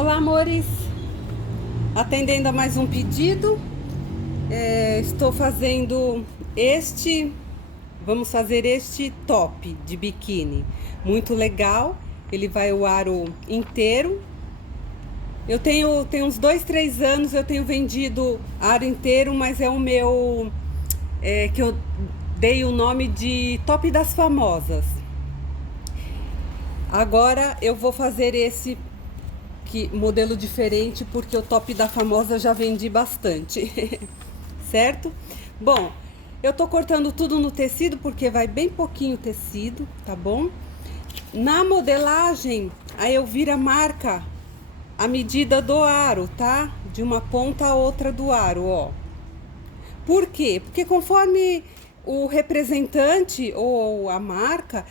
Olá, amores! Atendendo a mais um pedido, estou fazendo vamos fazer este top de biquíni, muito legal. Ele vai o aro inteiro. Eu tenho uns 2, 3 anos, eu tenho vendido aro inteiro, mas é o meu, que eu dei o nome de top das famosas. Agora eu vou fazer esse modelo diferente, porque o top da famosa eu já vendi bastante. Certo? Bom, eu tô cortando tudo no tecido porque vai bem pouquinho tecido, tá bom? Na modelagem, aí eu viro a marca, a medida do aro, tá? De uma ponta a outra do aro, ó. Por quê? Porque conforme o representante ou a marca,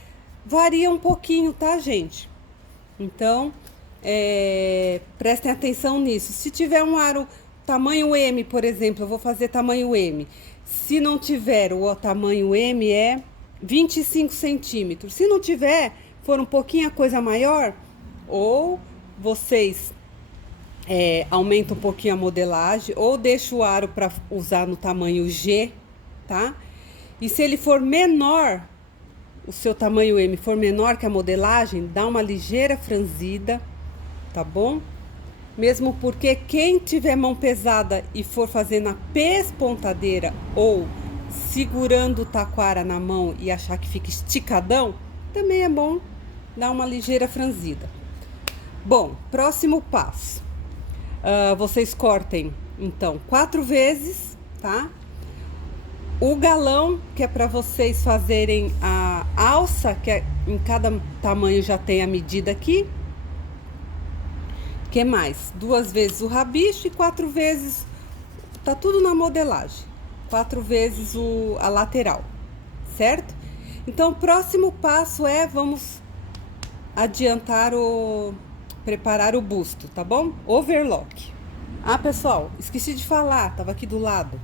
varia um pouquinho, tá, gente? Então, prestem atenção nisso. Se tiver um aro tamanho M, por exemplo, eu vou fazer tamanho M. Se não tiver o tamanho M, é 25 centímetros. Se não tiver, for um pouquinho a coisa maior, ou vocês aumentam um pouquinho a modelagem, ou deixa o aro para usar no tamanho G, tá? E se ele for menor, o seu tamanho M for menor que a modelagem, dá uma ligeira franzida, tá bom? Mesmo porque quem tiver mão pesada e for fazer na pespontadeira ou segurando o taquara na mão e achar que fica esticadão, também é bom dar uma ligeira franzida. Bom, próximo passo. Vocês cortem, então, 4 vezes, tá? O galão, que é para vocês fazerem a alça, que em cada tamanho já tem a medida aqui. Que mais? 2 vezes o rabicho e 4 vezes, tá tudo na modelagem, 4 vezes a lateral, certo? Então, o próximo passo vamos adiantar preparar o busto, tá bom? Overlock. Pessoal, esqueci de falar, tava aqui do lado.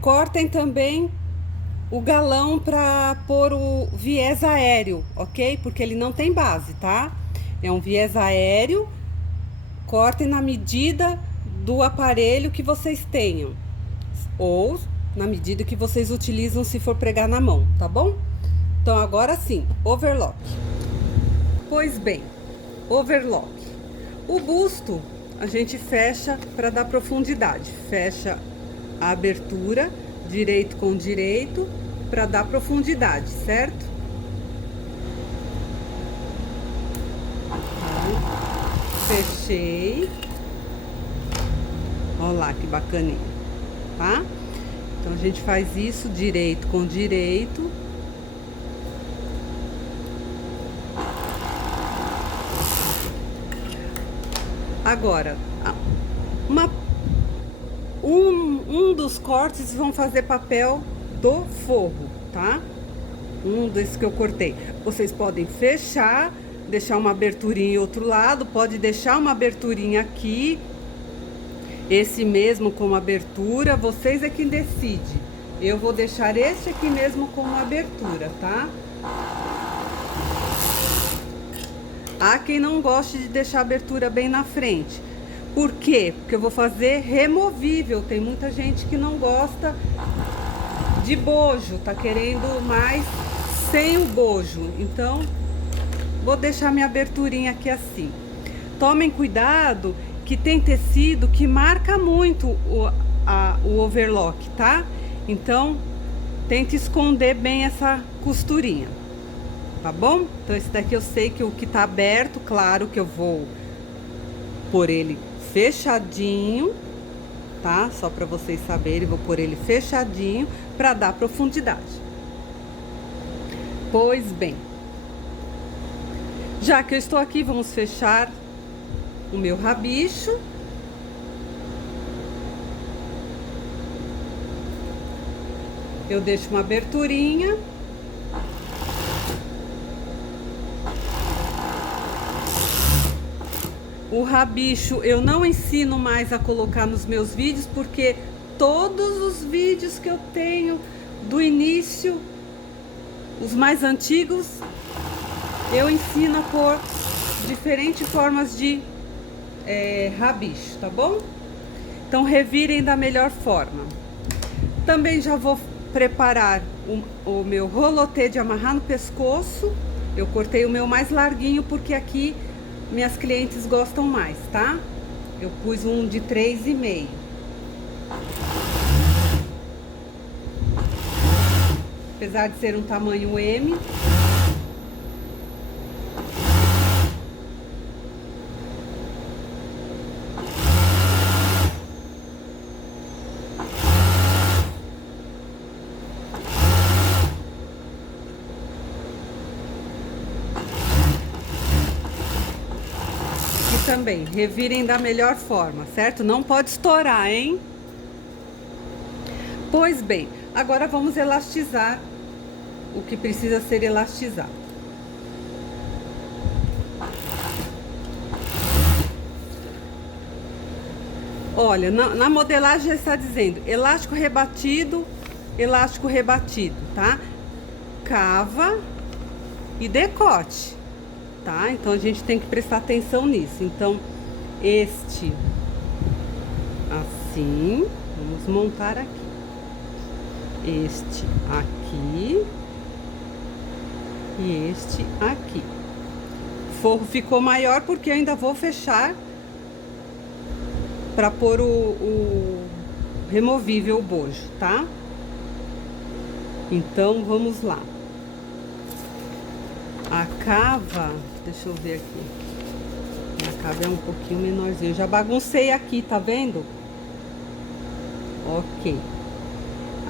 Cortem também o galão para pôr o viés aéreo, ok? Porque ele não tem base, tá? É um viés aéreo. Cortem na medida do aparelho que vocês tenham, ou na medida que vocês utilizam se for pregar na mão, tá bom? Então agora sim, overlock. Pois bem, overlock. O busto a gente fecha para dar profundidade, fecha a abertura direito com direito para dar profundidade, certo? Fechei. Olha lá que bacaninha, tá? Então a gente faz isso direito com direito. Agora, um dos cortes vão fazer papel do forro, tá? Um desses que eu cortei. Vocês podem fechar, deixar uma aberturinha em outro lado, pode deixar uma aberturinha aqui, esse mesmo com abertura, vocês é quem decide. Eu vou deixar este aqui mesmo com abertura, tá? Há quem não goste de deixar a abertura bem na frente. Por quê? Porque eu vou fazer removível. Tem muita gente que não gosta de bojo, tá querendo mais sem o bojo. Então, vou deixar minha aberturinha aqui assim. Tomem cuidado que tem tecido que marca muito o overlock, tá? Então, tente esconder bem essa costurinha, tá bom? Então, esse daqui eu sei que o que tá aberto, claro que eu vou pôr ele fechadinho, tá? Só para vocês saberem, vou pôr ele fechadinho para dar profundidade. Pois bem, já que eu estou aqui, vamos fechar o meu rabicho. Eu deixo uma aberturinha. O rabicho eu não ensino mais a colocar nos meus vídeos, porque todos os vídeos que eu tenho do início, os mais antigos, eu ensino a pôr diferentes formas de rabicho, tá bom? Então revirem da melhor forma. Também já vou preparar o meu rolotê de amarrar no pescoço. Eu cortei o meu mais larguinho porque aqui minhas clientes gostam mais, tá? Eu pus um de 3,5. Apesar de ser um tamanho M. E também revirem da melhor forma, certo? Não pode estourar, hein? Pois bem, agora vamos elastizar o que precisa ser elastizado. Olha, na modelagem já está dizendo elástico rebatido, tá? Cava e decote, tá? Então a gente tem que prestar atenção nisso. Então, este assim, vamos montar aqui. Este aqui e este aqui. O forro ficou maior porque eu ainda vou fechar para pôr o removível, o bojo, tá? Então vamos lá. A cava, deixa eu ver aqui. A cava é um pouquinho menorzinha. Eu já baguncei aqui, tá vendo? Ok.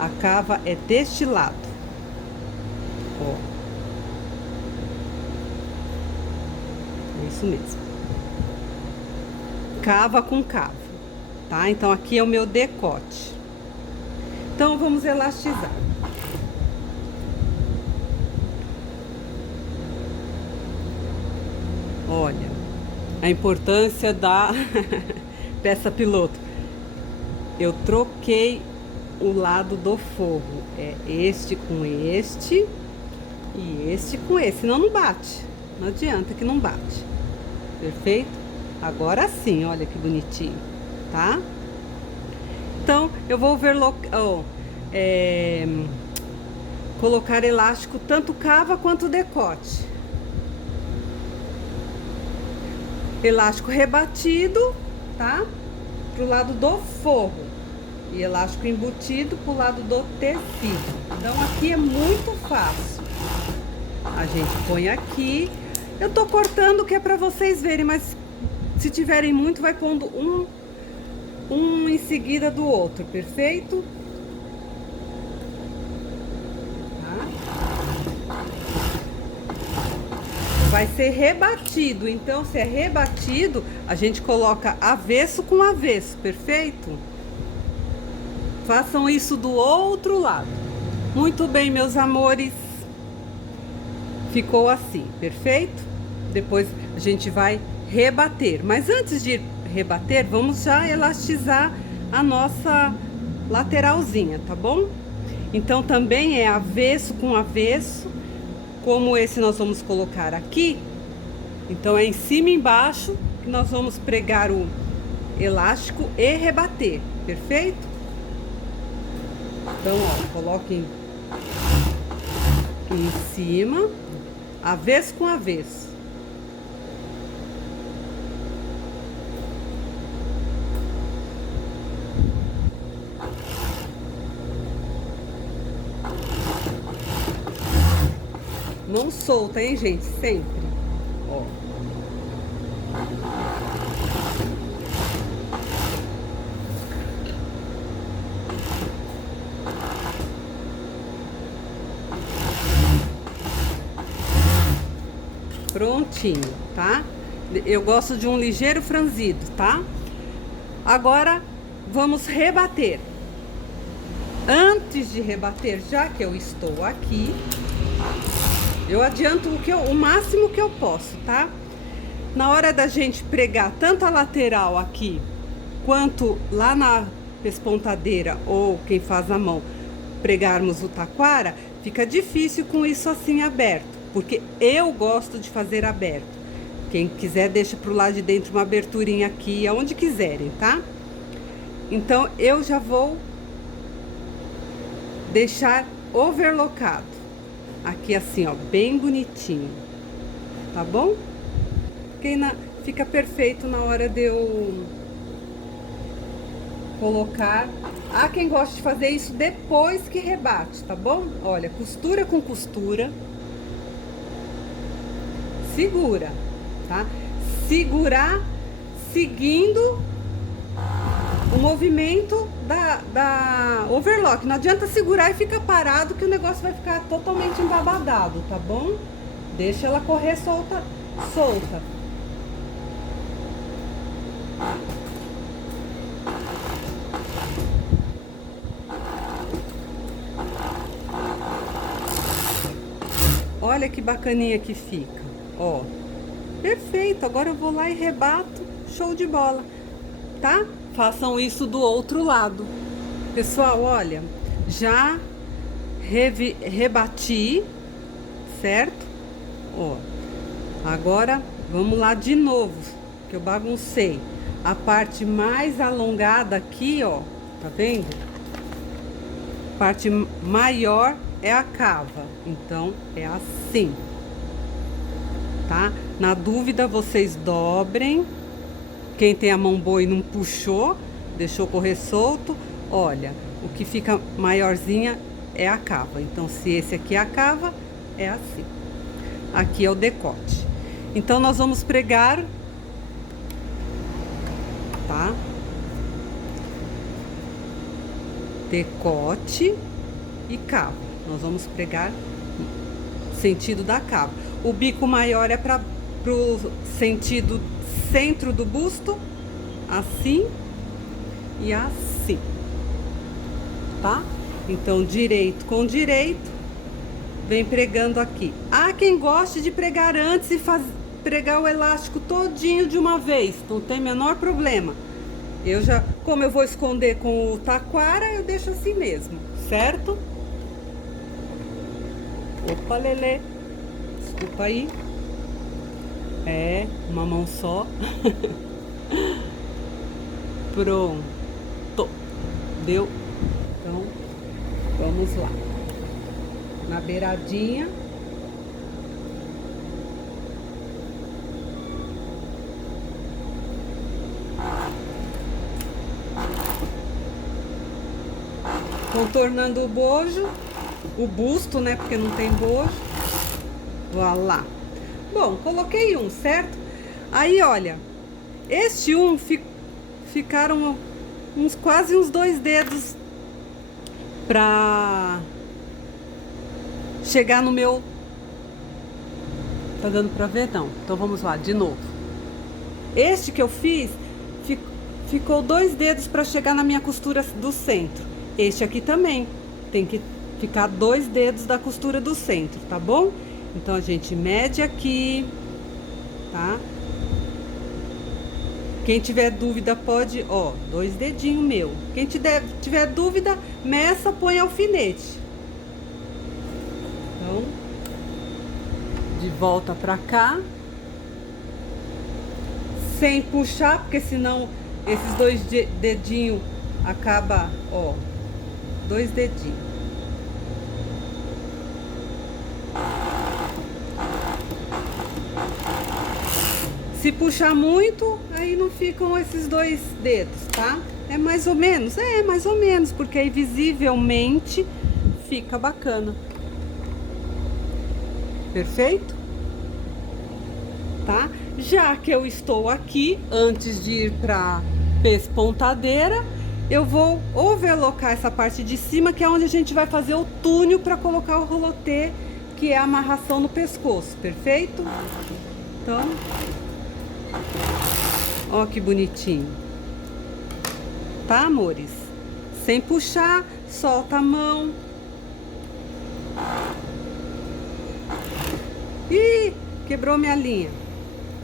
A cava é deste lado. Ó. É isso mesmo. Cava com cava, tá? Então aqui é o meu decote. Então vamos elastizar. Olha, a importância da peça piloto. Eu troquei o lado do forro, é este com este e este com esse, senão não bate, não adianta que não bate, perfeito? Agora sim, olha que bonitinho, tá? Então eu vou colocar elástico tanto cava quanto decote, elástico rebatido, tá? Pro lado do forro. E elástico embutido pro lado do tecido. Então aqui é muito fácil. A gente põe aqui. Eu tô cortando que é pra vocês verem, mas se tiverem muito, vai pondo um em seguida do outro, perfeito? Tá? Vai ser rebatido, então se é rebatido, a gente coloca avesso com avesso, perfeito? Façam isso do outro lado. Muito bem, meus amores. Ficou assim, perfeito? Depois a gente vai rebater. Mas antes de rebater, vamos já elastizar a nossa lateralzinha, tá bom? Então também é avesso com avesso. Como esse nós vamos colocar aqui. Então é em cima e embaixo que nós vamos pregar o elástico e rebater, perfeito? Então, ó, coloquem em cima, avesso com avesso. Não solta, hein, gente? Sempre. Ó. Prontinho, tá? Eu gosto de um ligeiro franzido, tá? Agora, vamos rebater. Antes de rebater, já que eu estou aqui, eu adianto o máximo que eu posso, tá? Na hora da gente pregar tanto a lateral aqui, quanto lá na pespontadeira, ou quem faz a mão, pregarmos o taquara, fica difícil com isso assim aberto. Porque eu gosto de fazer aberto. Quem quiser, deixa pro lado de dentro uma aberturinha aqui, aonde quiserem, tá? Então, eu já vou deixar overlocado. Aqui assim, ó, bem bonitinho. Tá bom? Fica perfeito na hora de eu colocar. Há quem gosta de fazer isso depois que rebate, tá bom? Olha, costura com costura. Segura, tá? Segurar seguindo o movimento da overlock. Não adianta segurar e ficar parado que o negócio vai ficar totalmente embabadado, tá bom? Deixa ela correr solta. Olha que bacaninha que fica, ó. Perfeito, agora eu vou lá e rebato, show de bola, tá? Façam isso do outro lado. Pessoal, olha, já rebati, certo? Ó, agora vamos lá de novo, que eu baguncei. A parte mais alongada aqui, ó, tá vendo? A parte maior é a cava, então é assim, tá? Na dúvida, vocês dobrem. Quem tem a mão boa e não puxou, deixou correr solto, olha, o que fica maiorzinha é a cava. Então, se esse aqui é a cava, é assim. Aqui é o decote. Então, nós vamos pregar, tá? Decote e cava. Nós vamos pregar sentido da cava. O bico maior é para pro sentido centro do busto, assim e assim, tá? Então, direito com direito, vem pregando aqui. Há quem goste de pregar antes e pregar o elástico todinho de uma vez, não tem menor problema. Eu já, como eu vou esconder com o taquara, eu deixo assim mesmo, certo? Opa, Lelê, desculpa aí. É, uma mão só. Pronto. Deu. Então, vamos lá. Na beiradinha. Contornando o bojo. O busto, né? Porque não tem bojo. Voilá. Bom, coloquei um, certo? Aí, olha, este ficaram quase uns 2 dedos pra chegar no meu... Tá dando pra ver? Não. Então, vamos lá, de novo. Este que eu fiz, ficou 2 dedos pra chegar na minha costura do centro. Este aqui também tem que ficar 2 dedos da costura do centro, tá bom? Então, a gente mede aqui, tá? Quem tiver dúvida pode, ó, 2 dedinhos meu. Quem tiver dúvida, meça, põe alfinete. Então, de volta pra cá. Sem puxar, porque senão esses 2 dedinhos acaba, ó, 2 dedinhos. Se puxar muito, aí não ficam esses 2 dedos, tá? É mais ou menos? É, mais ou menos, porque aí visivelmente fica bacana. Perfeito? Tá? Já que eu estou aqui, antes de ir pra pespontadeira, eu vou overlocar essa parte de cima, que é onde a gente vai fazer o túnel para colocar o rolotê, que é a amarração no pescoço, perfeito? Então... Ó que bonitinho. Tá, amores? Sem puxar, solta a mão. Ih, quebrou minha linha.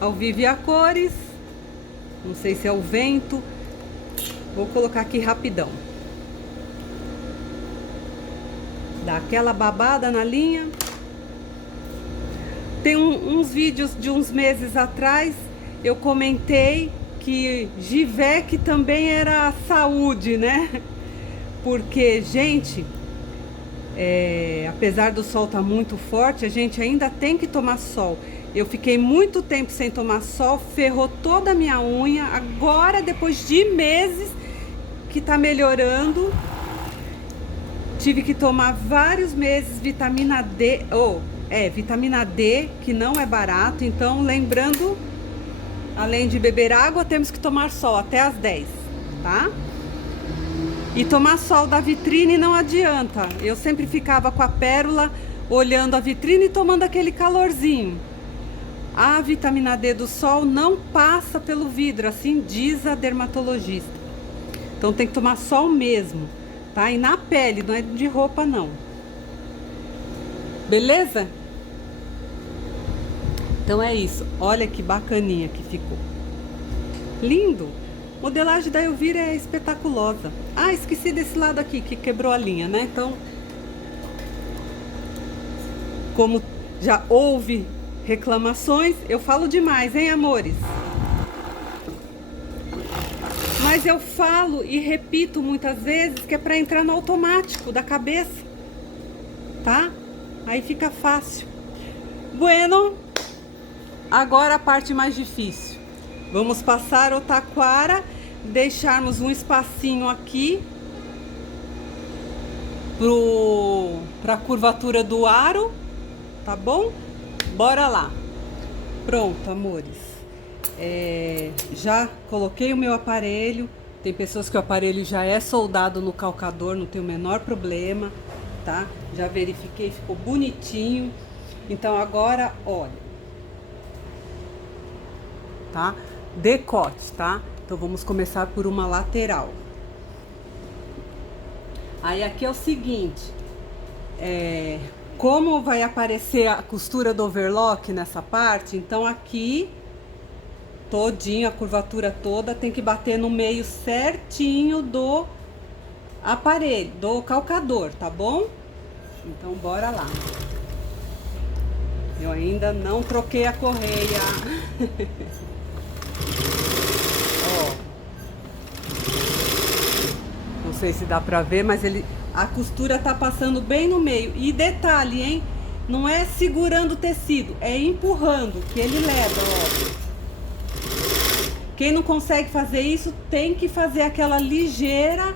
Ao vivo e a cores. Não sei se é o vento. Vou colocar aqui rapidão. Dá aquela babada na linha. Tem uns vídeos de uns meses atrás, eu comentei que Givec também era saúde, né? Porque, gente, apesar do sol estar muito forte, a gente ainda tem que tomar sol. Eu fiquei muito tempo sem tomar sol, ferrou toda a minha unha. Agora, depois de meses que tá melhorando, tive que tomar vários meses vitamina D, vitamina D, que não é barato. Então, lembrando, além de beber água, temos que tomar sol até as 10, tá? E tomar sol da vitrine não adianta. Eu sempre ficava com a pérola olhando a vitrine e tomando aquele calorzinho. A vitamina D do sol não passa pelo vidro, assim diz a dermatologista. Então tem que tomar sol mesmo, tá? E na pele, não é de roupa não. Beleza? Então é isso. Olha que bacaninha que ficou. Lindo! Modelagem da Elvira é espetaculosa. Ah, esqueci desse lado aqui que quebrou a linha, né? Então, como já houve reclamações, eu falo demais, hein, amores? Mas eu falo e repito muitas vezes que é para entrar no automático da cabeça, tá? Aí fica fácil. Bueno, agora a parte mais difícil. Vamos passar o taquara, deixarmos um espacinho aqui para a curvatura do aro, tá bom? Bora lá. Pronto, amores. Já coloquei o meu aparelho. Tem pessoas que o aparelho já é soldado no calcador, não tem o menor problema, tá? Já verifiquei, ficou bonitinho. Então agora, olha, tá? Decote, tá? Então vamos começar por uma lateral. Aí aqui é o seguinte, como vai aparecer a costura do overlock nessa parte, então aqui todinho, a curvatura toda tem que bater no meio certinho do aparelho, do calcador, tá bom? Então bora lá. Eu ainda não troquei a correia. Não sei se dá pra ver, mas a costura tá passando bem no meio. E detalhe, hein? Não é segurando o tecido, é empurrando, que ele leva, ó. Quem não consegue fazer isso, tem que fazer aquela ligeira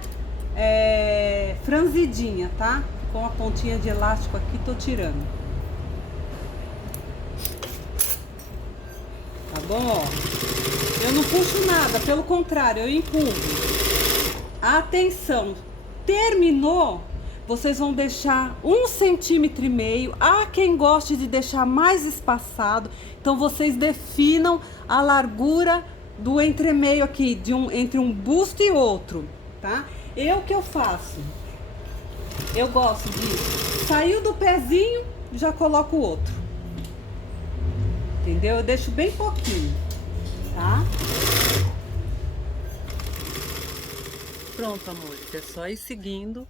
franzidinha, tá? Com a pontinha de elástico aqui, tô tirando. Tá bom, ó? Eu não puxo nada, pelo contrário, eu empurro. Atenção, terminou, vocês vão deixar 1,5 centímetros. Há quem goste de deixar mais espaçado, então vocês definam a largura do entremeio aqui, entre um busto e outro, tá? O que eu faço? Eu gosto de, saiu do pezinho, já coloco o outro. Entendeu? Eu deixo bem pouquinho, tá? Pronto, amores, é só ir seguindo,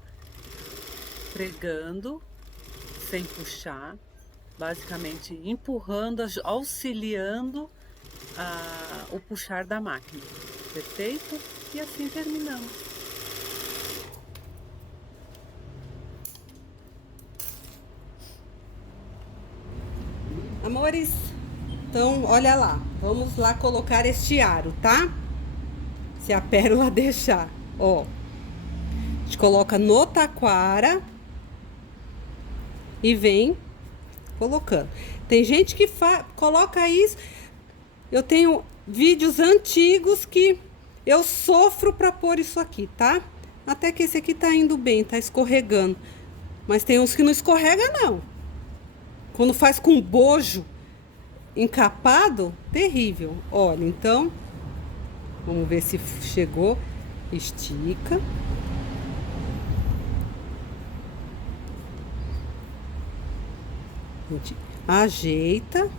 pregando, sem puxar, basicamente empurrando, auxiliando o puxar da máquina, perfeito? E assim terminamos. Amores, então olha lá, vamos lá colocar este aro, tá? Se a pérola deixar. Ó, a gente coloca no taquara e vem colocando. Tem gente que coloca isso. Eu tenho vídeos antigos que eu sofro pra pôr isso aqui, tá? Até que esse aqui tá indo bem, tá escorregando. Mas tem uns que não escorrega, não. Quando faz com bojo encapado, terrível. Olha, então, vamos ver se chegou. Estica. A gente ajeita.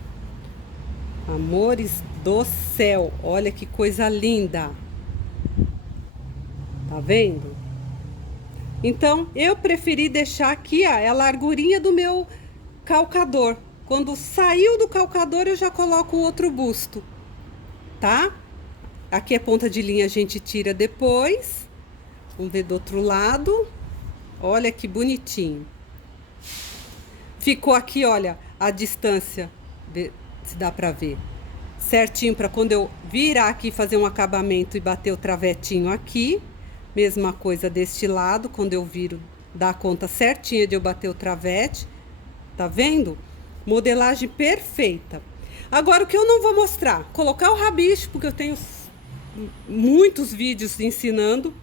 Amores do céu, olha que coisa linda. Tá vendo? Então, eu preferi deixar aqui, ó, a largurinha do meu calcador. Quando saiu do calcador, eu já coloco o outro busto, tá? Aqui a ponta de linha a gente tira depois. Vamos ver do outro lado. Olha que bonitinho. Ficou aqui, olha, a distância, se dá pra ver, certinho para quando eu virar aqui fazer um acabamento e bater o travetinho aqui. Mesma coisa deste lado, quando eu viro, dá conta certinha de eu bater o travete. Tá vendo? Modelagem perfeita. Agora, o que eu não vou mostrar? Colocar o rabicho, porque eu tenho muitos vídeos ensinando,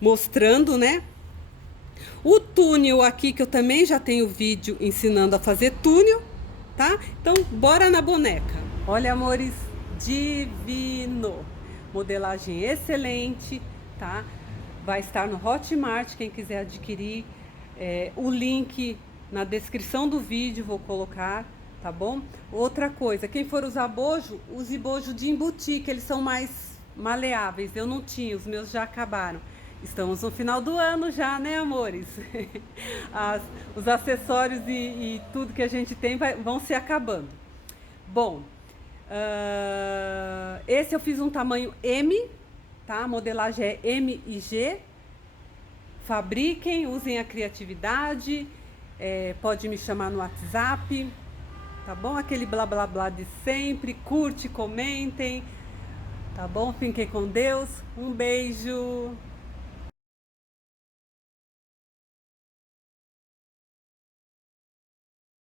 mostrando, né? O túnel aqui, que eu também já tenho vídeo ensinando a fazer túnel, tá? Então, bora na boneca. Olha, amores, divino. Modelagem excelente, tá? Vai estar no Hotmart, quem quiser adquirir. O link na descrição do vídeo vou colocar, tá bom? Outra coisa, quem for usar bojo, use bojo de embutir, que eles são mais maleáveis. Eu não tinha, os meus já acabaram. Estamos no final do ano já, né, amores? Os acessórios e tudo que a gente tem vão se acabando. Bom, esse eu fiz um tamanho M, tá? A modelagem é M e G. Fabriquem, usem a criatividade. Pode me chamar no WhatsApp, tá bom? Aquele blá blá blá de sempre. Curte, comentem, tá bom? Fiquem com Deus. Um beijo.